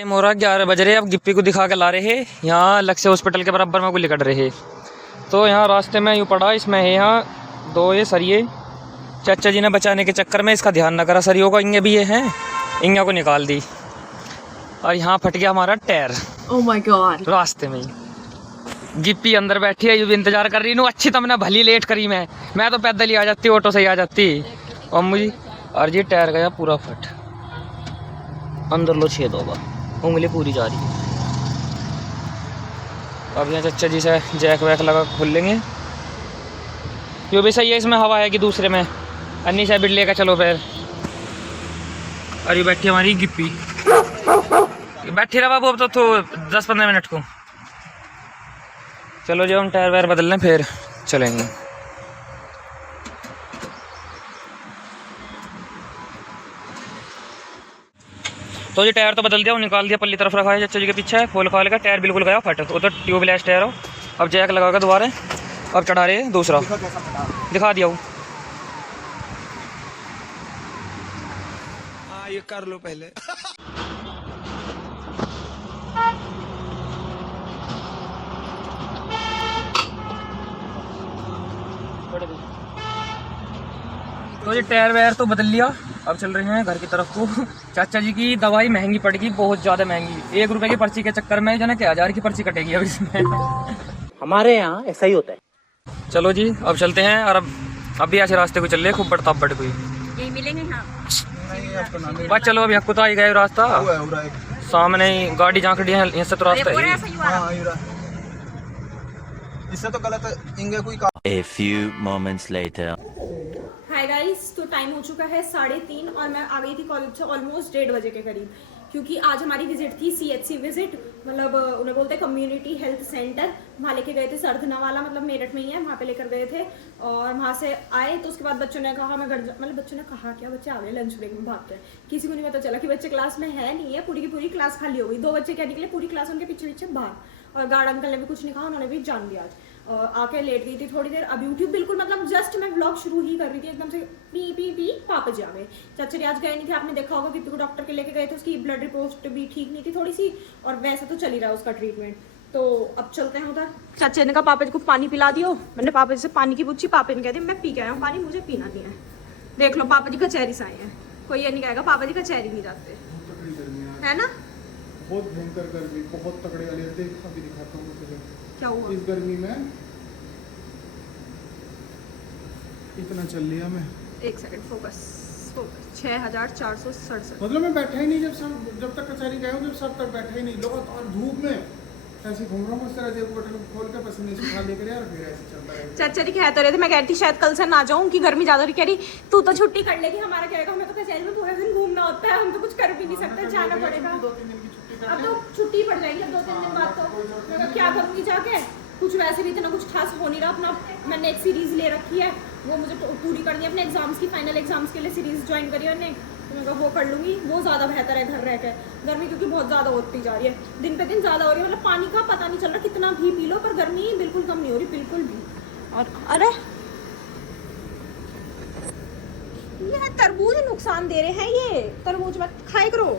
Time हो रहा 11 बज रहे। अब गिप्पी को दिखा के ला रहे हैं यहाँ लक्ष्य हॉस्पिटल के बराबर में को लिकट रहे। तो यहाँ रास्ते में यूँ पड़ा, इसमें है यहाँ 2 ये सरिये। चाचा जी ने बचाने के चक्कर में इसका ध्यान न करा सरियों को, इंगे भी ये हैं, इंगे को निकाल दी और यहाँ फट गया हमारा टायर। Oh my God. रास्ते में ही गिप्पी अंदर बैठी है, ये भी इंतजार कर रही। अच्छी तमने भली लेट करी मैं तो पैदल ही आ जाती, ऑटो से ही आ जाती और मुझे। और ये टायर गया पूरा फट, अंदर लो छेद होगा, उंगली पूरी जा रही है। अब यहाँ चच्चा जी से जैक वैक लगा खोल लेंगे। यो भी सही है, इसमें हवा है कि दूसरे में। अन्नी से बिट लेकर चलो फिर। अरे बैठी हमारी गिप्पी, बैठी रहा बाबू अब तो 10-15 मिनट को। चलो जो हम टायर वायर बदल लें फिर चलेंगे। तो ये टायर तो बदल दिया, वो निकाल दिया, पल्ली तरफ रखा है चच्चा जी के पीछे। खोल खोल का टायर बिल्कुल गया फट, वो तो ट्यूबलेस टायर हो। अब जैक लगा कर दोबारा अब चढ़ा रहे दूसरा, दिखा दिया वो। ये कर लो पहले। तो ये टायर वायर तो बदल लिया, अब चल रहे हैं घर की तरफ को। चाचा जी की दवाई महंगी पड़ेगी, बहुत ज़्यादा महंगी। 1 रुपए की पर्ची के चक्कर में जाने क्या 1000 की पर्ची कटेगी अब इसमें। हमारे यहाँ ऐसा ही होता है। चलो जी अब चलते हैं। और अब भी ऐसे रास्ते को चल रहे, खूब बढ़ता बढ़ कोई यही मिलेंगे। हाँ बस चलो अभी आपको तो आई गए रास्ता सामने ही, गाड़ी जहाँ खड़ी है यहाँ से तो रास्ता है। इससे तो गलत इंगे कोई। A few moments later. Hi guys, तो टाइम हो चुका है 3:30 और मैं आ गई थी कॉलेज से ऑलमोस्ट 1:30 बजे के करीब, क्योंकि आज हमारी विजिट थी CHC विजिट, मतलब उन्हें बोलते हैं कम्युनिटी हेल्थ सेंटर। वहाँ लेके गए थे, सरधना वाला, मतलब मेरठ में ही है, वहाँ पे लेकर गए थे। और वहाँ से आए तो उसके बाद बच्चों ने कहा मैं घर, मतलब बच्चों ने कहा क्या, बच्चे आ गए लंच ब्रेक में भाग के। किसी को नहीं पता चला कि बच्चे क्लास में है नहीं है, पूरी की पूरी क्लास खाली हो गई। 2 बच्चे क्या निकले, पूरी क्लास उनके पीछे पीछे बाहर। और गार्ड अंकल ने भी कुछ नहीं कहा, उन्होंने भी जान दिया। आके लेट गई थी थोड़ी देर। अभी उठी बिल्कुल, मतलब जस्ट मैं व्लॉग शुरू ही कर रही थी, एकदम से पी पी पी पापा जी आ गए। चाचा जी आज गए नहीं थे, आपने देखा होगा, कितने को डॉक्टर के लेके गए थे, उसकी ब्लड रिपोर्ट भी ठीक नहीं थी थोड़ी सी, और वैसे तो चल ही रहा है उसका ट्रीटमेंट। तो अब चलते हैं उधर। चाचा ने कहा पापा जी को पानी पिला दियो। मैंने पापा जी से पानी की पूछी, पापा ने कह दिया मैं पी के आया हूँ पानी, मुझे पीना नहीं है। देख लो पापा जी कचहरी से आए हैं, कोई ये नहीं कहेगा पापा जी कचहरी नहीं जाते, है ना। बहुत भयंकर गर्मी, बहुत तगड़े वाली। देख अभी दिखाता हूँ क्या हुआ इस गर्मी में, इतना चल लिया मैं। 1 सेकंड, फोकस 6467। मतलब मैं बैठा ही नहीं जब तक कचहरी गया हूँ, जब तक बैठा ही नहीं। लोग और धूप में ऐसे घूम रहा हूँ, उस तरह जेब बटन खोल के पसीने सुखा लेकर यार, फिर ऐसे चलता है। चाचा जी कह तो रहे थे, मैं कहती शायद कल से ना जाऊँ कि गर्मी ज्यादा रही। कह रही तू तो छुट्टी कर लेगी, हमारा क्या रहेगा, हमें तो कचहरी में पूरा दिन घूमना होता है, हम तो कुछ कर भी नहीं सकते, जाना पड़ेगा। 2-3 दिन की छुट्टी अब तो छुट्टी पड़ जाएगी, अब 2-3 दिन बाद तो मैं क्या करूँगी जाके। कुछ वैसे भी इतना कुछ खास हो नहीं रहा। अपना मैंने एक सीरीज ले रखी है, वो मुझे पूरी करनी है अपने एग्जाम्स की, फाइनल एग्जाम्स के लिए सीरीज ज्वाइन करी है मैंने, तो मैं वो कर लूँगी। वो ज़्यादा बेहतर है घर रह कर। गर्मी क्योंकि बहुत ज़्यादा होती जा रही है, दिन पे दिन ज़्यादा हो रही है, मतलब पानी का पता नहीं चल रहा कितना भी पी लो, पर गर्मी बिल्कुल कम नहीं हो रही, बिल्कुल भी। और अरे ये तरबूज नुकसान दे रहे हैं, ये तरबूज मत खाया करो।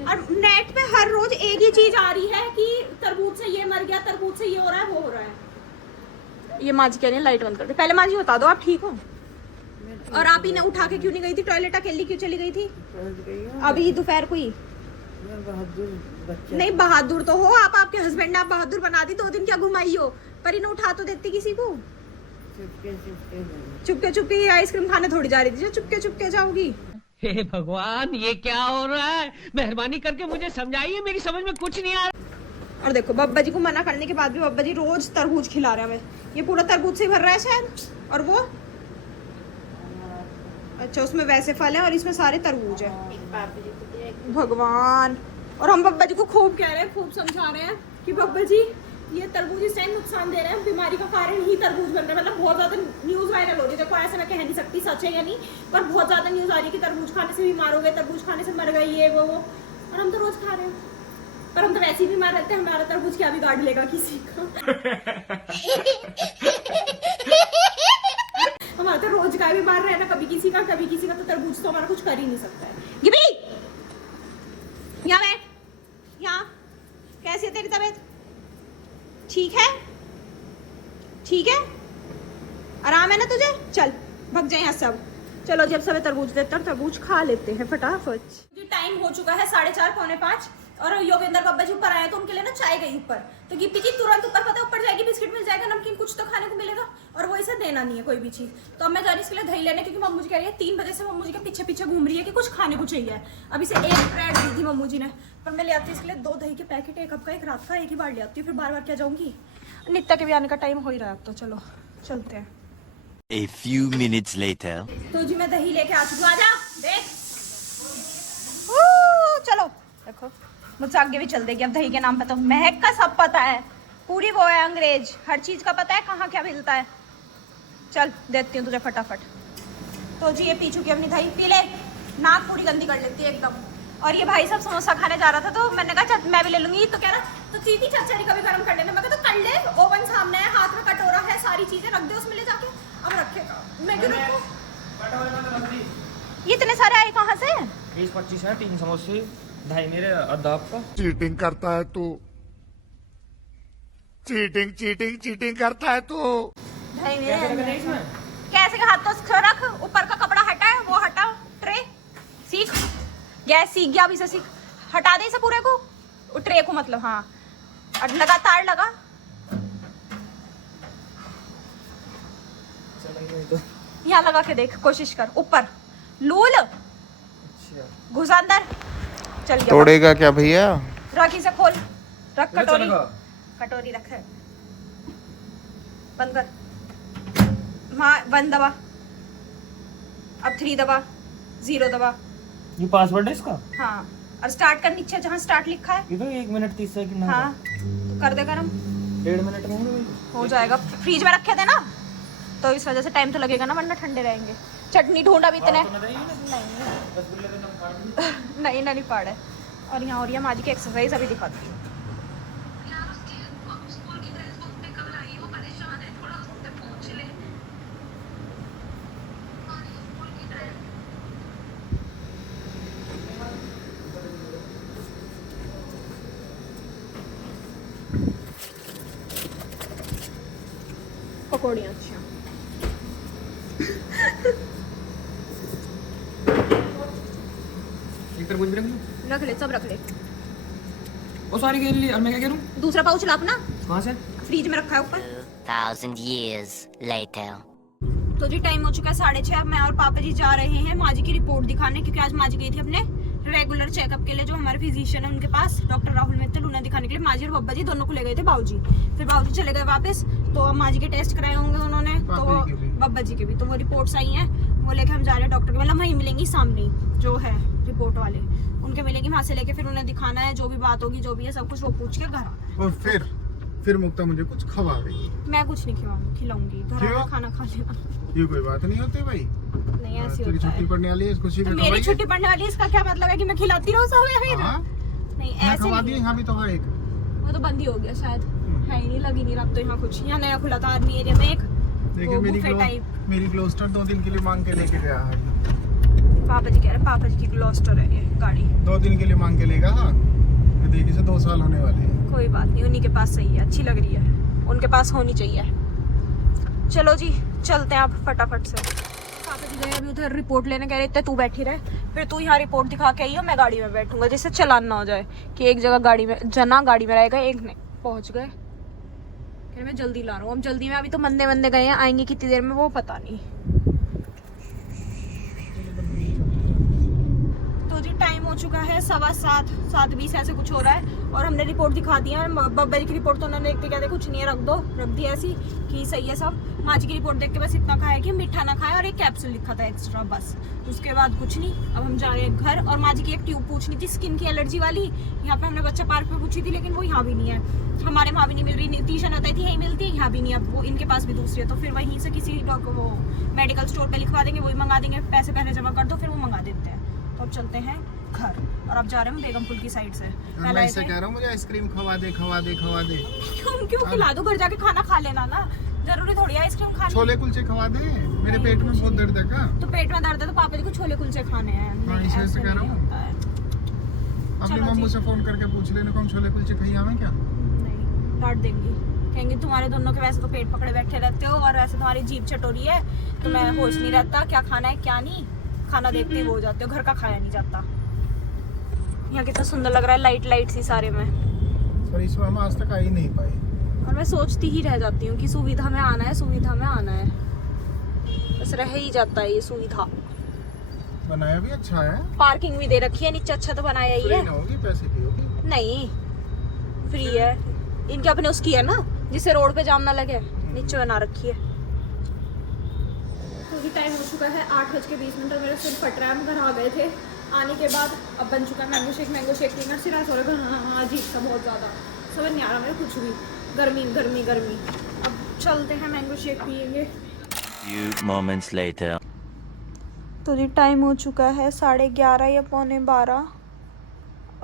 और नेट पे हर रोज एक ही चीज आ रही है कि तरबूज से ये मर गया, तरबूज से ये हो रहा है, वो हो रहा है। ये माँ जी कह रही है लाइट बंद कर दे। पहले माँ जी बता दो आप ठीक हो। और आप ही ने उठा के क्यों नहीं गई थी टॉयलेट, अकेली क्यों चली गई थी अभी दोपहर को ही? नहीं बहादुर तो हो आप, आपके हस्बैंड ने आप बहादुर बना दी। 2 दिन क्या घुमाई हो, पर इन्हें उठा तो देती किसी को। चुपके चुपके आइसक्रीम खाने थोड़ी जा रही थी जो चुपके चुपके जाओगी। हे भगवान ये क्या हो रहा है, मेहरबानी करके मुझे समझाइए, मेरी समझ में कुछ नहीं आ रहा। और देखो बब्बा जी को मना करने के बाद भी बब्बा जी रोज तरबूज खिला रहे हैं हमें। ये पूरा तरबूज से भर रहा है शायद, और वो अच्छा उसमें वैसे फल है और इसमें सारे तरबूज है। भगवान। और हम बब्बा जी को खूब कह रहे हैं, खूब समझा रहे हैं कि बब्बा जी ये तरबूज इस टाइम नुकसान दे रहे हैं, बीमारी का कारण ही तरबूज बन रहा है। मतलब बहुत ज्यादा न्यूज वायरल हो रही है, देखो ऐसे मैं कह नहीं सकती सच है या नहीं, पर बहुत ज्यादा न्यूज आ रही है कि तरबूज खाने से बीमार हो गए, तरबूज खाने से मर गए, ये वो। और हम तो रोज खा रहे हैं, पर हम तो वैसे ही बीमार रहते हैं, हमारा तरबूज क्या बिगाड़ लेगा किसी का। हमारा तो रोज का बीमार रहना, कभी किसी का तो तरबूज तो हमारा कुछ कर ही नहीं सकता है। यहाँ बैठ, यहाँ। कैसी है तेरी तबीयत? ठीक है, ठीक है, आराम है ना तुझे? चल भग जाए यहाँ सब। चलो जब सब तरबूज देते हैं, तरबूज खा लेते हैं फटाफट। जी टाइम हो चुका है 4:30 पौने 5 और योगेंद्र बाबा जी ऊपर आए तो उनके लिए ना चाय गई ऊपर। तो गिप्पी जी तुरंत ऊपर, पता है ऊपर जाएगी, बिस्किट मिल जाएगा, नमकीन कुछ तो खाने को मिलेगा और वो इसे देना नहीं है कोई भी चीज़। तो अब मैं जा रही इसके लिए दही लेने, क्योंकि मम्मू जी कह रही है 3 बजे से मम्मू जी के पीछे पीछे घूम रही है कि कुछ खाने को चाहिए। अब इसे 1 ब्रेड दी थी मम्मू जी ने, पर मैं ले आती इसके लिए 2 दही के पैकेट, 1 कप का, 1 रात का, 1 ही बार ले आती हूँ, फिर बार बार क्या जाऊँगी। नित्या के भी आने का टाइम हो ही रहा है, तो चलो चलते हैं। A few minutes later. तो जी मैं दही लेके आ चुकी हूँ, आजा देख। चलो देखो मुझसे आगे भी चल देगी अब दही के नाम पे। तो महक का सब पता है, पूरी वो है अंग्रेज, हर चीज का पता है कहाँ क्या मिलता है। चल देती हूँ तुझे फटाफट। तो जी ये पी चुकी अपनी दही, पी ले, नाक पूरी गंदी कर लेती है एकदम। और ये भाई साहब समोसा खाने जा रहा था तो मैंने कहा चल मैं भी ले लूंगी। तो कह रहा तो चीज़ ही चचरी कभी गर्म कर लेना। मैं कहा तो कर ले, ओवन सामने है, हाथ में कटोरा है, सारी चीजें रख दे उसमें ले जाके। अब रखेगा, मैं क्यों रखूं? ये इतने सारे आए कहाँ से? 20-25 है, 3 समोसे, 2.5 मेरे, आधा आपका। चीटिंग करता है तू, चीटिंग चीटिंग चीटिंग करता है तू। भाई मेरे कैसे के हाथ तो रख, ऊपर का कपड़ा हटा है वो हटा, ट्रे सीख, गैस सीख गया, अब इसे सीख, हटा दे इसे पूरे को, ट्रे को मतलब। हाँ और लगातार लगा, यहाँ लगा के देख, कोशिश कर, ऊपर लूल घुसा अंदर, चल गया। तोड़ेगा क्या भैया? रख इसे, खोल, रख कटोरी, कटोरी रख है, बंद कर। हाँ 1 दबा, अब 3 दबा, 0 दबा। ये पासवर्ड है इसका? हाँ और स्टार्ट कर नीचे जहाँ स्टार्ट लिखा है। ये तो 1 मिनट 30 सेकंड। हाँ तो कर दे गरम, 1.5 मिनट में हो जाएगा। फ्रीज में रखे थे ना तो इस वजह से टाइम तो लगेगा ना, वरना ठंडे रहेंगे। चटनी ढूंढ अभी इतने नहीं नहीं पाड़े। और यहाँ हो रही है माँ जी की एक्सरसाइज, अभी दिखाती हूँ। पकौड़ियाँ अच्छी एक तरबूज भी रख लूं? रख ले, सब रख ले। वो सारी के लिए, और मैं क्या करूं? दूसरा पाउच ला अपना, कहाँ से? फ्रीज में रखा है ऊपर। 2,000 years later. तो जी टाइम हो चुका है 6:30। मैं और पापा जी जा रहे हैं माँ जी की रिपोर्ट दिखाने, क्योंकि आज माँ जी गई थी अपने रेगुलर चेकअप के लिए, जो हमारे फिजिशियन है उनके पास, डॉक्टर राहुल मित्तल, उन्हें दिखाने के लिए माँ जी और बब्बा जी दोनों को ले गए थे बाबूजी। फिर बाबूजी चले गए वापस, तो माँ जी के टेस्ट कराए होंगे उन्होंने, तो बब्बा जी के भी, तो वो रिपोर्ट्स आई हैं, वो लेके हम जा रहे हैं डॉक्टर के, मतलब वहीं मिलेंगी सामने जो है रिपोर्ट वाले, उनके मिलेंगी, वहाँ से लेके फिर उन्हें दिखाना है, जो भी बात होगी जो भी है सब कुछ वो पूछ के घर आना है। और फिर मुक्ता मुझे कुछ खवा रही है। मैं कुछ नहीं खिलाऊंगी, घर आकर खाना खा लेना। ये कोई बात नहीं होती भाई, नहीं ऐसी तेरी होता है। छुट्टी पड़ने वाली है, खुशी तो का मेरी छुट्टी पड़ने वाली है, इसका क्या मतलब है कि मैं खिलाती रहूं सब या फिर? नहीं ऐसे खवा नहीं दिए, यहाँ भी तो है एक। वो तो बंद ही हो गया शायद, है ही नहीं, लगी नहीं रहा। तो यहाँ कुछ, यहाँ नया खुला था आर्मी एरिया में एक, देखिए वो बुफे टाइप। मेरी ग्लोस्टर 2 दिन के लिए मांग के लेके गया है। पापा जी कह रहे, पापा जी की ग्लोस्टर है ये गाड़ी। 2 दिन के लिए मांग के लेगा। हाँ देखिए से 2 साल होने वाले हैं। कोई बात नहीं, उन्हीं के पास सही है, अच्छी लग रही है, उनके पास होनी चाहिए। चलो जी चलते हैं अब फटाफट से। पापा जी गए अभी उधर रिपोर्ट लेने, कह रहे थे तू बैठी रहे, फिर तू यहाँ रिपोर्ट दिखा के आई हो, मैं गाड़ी में बैठूंगा, जिससे चलान ना हो जाए कि एक जगह गाड़ी में जना गाड़ी में रहेगा, एक नहीं। पहुँच गए, कह रहे मैं जल्दी ला रहा हूँ। अब जल्दी में, अभी तो मंदे मंदे गए हैं, आएंगे कितनी देर में वो पता नहीं। तो जी टाइम हो चुका है 7:15, 7:20 ऐसे कुछ हो रहा है, और हमने रिपोर्ट दिखा दी है। बब्बा जी की रिपोर्ट तो उन्होंने देखते कहते कुछ नहीं है, रख दी ऐसी कि सही है सब। माँ जी की रिपोर्ट देख के बस इतना खाया कि मीठा ना खाए, और एक कैप्सूल लिखा था एक्स्ट्रा, बस उसके बाद कुछ नहीं। अब हम जा रहे हैं घर, और माँ जी की एक ट्यूब पूछनी थी स्किन की एलर्जी वाली, यहाँ पे हमने बच्चा पार्क में पूछी थी, लेकिन वो यहाँ भी नहीं है, हमारे वहाँ भी नहीं मिल रही। नीतीशन होता थी यहीं मिलती है, यहाँ भी नहीं, अब वो इनके पास भी दूसरी है, तो फिर वहीं से किसी वो मेडिकल स्टोर पर लिखवा देंगे, वही मंगा देंगे, पैसे पहले जमा कर दो, फिर वो मंगा देते हैं। तो अब चलते हैं घर, और अब जा रहे हैं बेगमपुर की साइड से। मैं इससे कह रहा हूँ मुझे आइसक्रीम खवा दे। क्यों खिला दो, घर जाके खाना खा लेना ना, जरूरी थोड़ी आइसक्रीम खानी। छोले कुलचे खवा दे, मेरे पेट में बहुत दर्द है। का तो पेट में दर्द है तो पापा जी को छोले कुलचे खाने हैं। हाँ, नहीं, ऐसे ऐसे कह रहा नहीं हूँ। होता है। अपनी चलो मम्मी जी। से फोन करके पूछ लेने को हम छोले कुलचे खाई आवे क्या? नहीं, डांट देंगी, कहेंगे तुम्हारे दोनों के वैसे तो पेट पकड़े बैठे रहते हो और वैसे तुम्हारी जीभ चटोरी है, तो मैं होश नहीं रहता क्या खाना है क्या नहीं, खाना देखते ही वो हो जाते हो, घर का खाया नहीं जाता। यहाँ कितना सुंदर लग रहा है, लाइट लाइट सी सारे में, पर इसमें हम आज तक आ ही नहीं पाए। और मैं सोचती ही रह जाती हूँ कि सुविधा में आना है, सुविधा में आना है, बस रह ही जाता है ये सुविधा। बनाया भी अच्छा है। पार्किंग भी दे रखी है नीचे, अच्छा तो बनाया ही फ्री है। ना होगी, पैसे की होगी। नहीं फ्री है, इनके अपने उसकी है ना, जिससे रोड पे जाम ना लगे, नीचे बना रखी है। तो भी टाइम हो चुका है 8:20 और मेरा सिर फट रहा है। हम घर आ गए थे, आने के बाद अब बन चुका है मैंगो शेक पीना, सिर ऐसा हो रहा है अजीब सा बहुत ज़्यादा, समझ नहीं आ रहा मेरे कुछ भी, गर्मी गर्मी गर्मी। अब चलते हैं मैंगो शेक पियेंगे। Few moments later. तो जी टाइम हो चुका है 11:30 या 11:45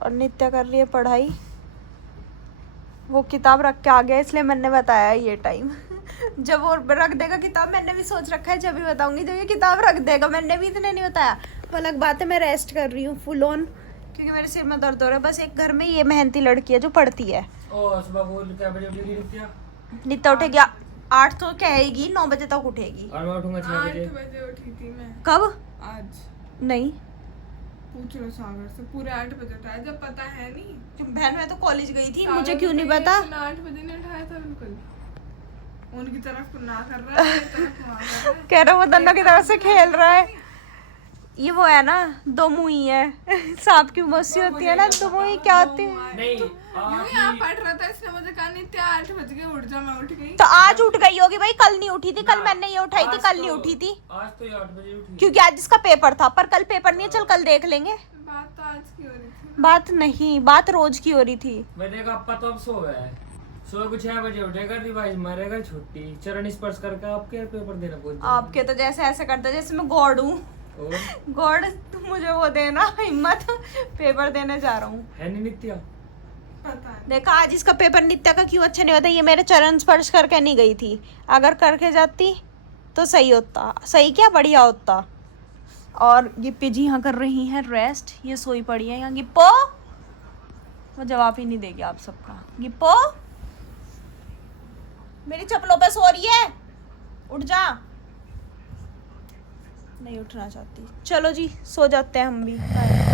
और नित्या कर रही है पढ़ाई। वो किताब रख के आ गया इसलिए मैंने बताया ये टाइम। जब वो रख देगा किताब, मैंने भी सोच रखा है जब भी बताऊंगी, जब ये किताब रख देगा, मैंने भी इतने नहीं बताया। तो अलग बात है, मैं रेस्ट कर रही हूँ फुल ऑन, क्योंकि मेरे सिर में दर्द हो रहा है। बस एक घर में ये मेहनती लड़की है जो पढ़ती है। ओ सुबह बोल क्या बजे उठेगी नित्या? नित्या उठेगी 8 तो कहेगी, 9 बजे तक उठेगी। और मैं उठूंगा 6 बजे। 8 बजे उठी थी मैं कब? आज। नहीं पूछ लो सागर से, पूरे 8 बजे उठाया, जब पता है नहीं। बहन मैं तो कॉलेज गई थी, सागर मुझे क्यों नहीं ने पता? 8 बजे नहीं उठाया था बिल्कुल। उनकी तरफ ना कर रहा है, मेरी तरफ वहाँ कर रहा है। कह रहा वो दोनों की तरफ से खेल रहा है। ये वो है ना, दो मुई है। सांप की मस्सी होती है ना, दो मुई क्या होती है? नहीं यूं ही यहाँ पढ़ रहा था, इसने मुझे कहा नित्या 8 बज गए उठ जा, मैं उठ गई। तो आज उठ गई होगी भाई, कल नहीं उठी थी, कल मैंने ये उठाई थी, कल नहीं उठी थी, आज तो 8 बजे उठी। क्योंकि आज इसका पेपर था, पर कल पेपर नहीं है, चल कल देख लेंगे। बात तो आज की हो रही थी। बात नहीं, बात रोज की हो रही थी। मैंने कहा अप्पा तो अब सो गया है, सुबह को 6 बजे उठेगा, रिवाइज मारेगा, छुट्टी, चरण स्पर्श करके आपके पेपर देना पहुंच जाएगा। आपके तो जैसे ऐसे करते जैसे मैं गॉड हूँ। और गॉड तुम मुझे वो देना हिम्मत, पेपर देने जा रहा हूँ। है नहीं नित्या? पता नहीं। देखा आज इसका पेपर नित्या का क्यों अच्छा नहीं होता, ये मेरे चरण स्पर्श करके नहीं गई थी, अगर करके जाती तो सही होता, सही क्या बढ़िया होता। और गिप्पी जी यहाँ कर रही हैं रेस्ट, ये सोई पड़ी है यहाँ। गिप्पो, वो जवाब ही नहीं देगी आप सबका। गिप्पो मेरी चप्पलों पे सो रही है, उठ जा। नहीं उठना चाहती, चलो जी सो जाते हैं हम भी। बाय।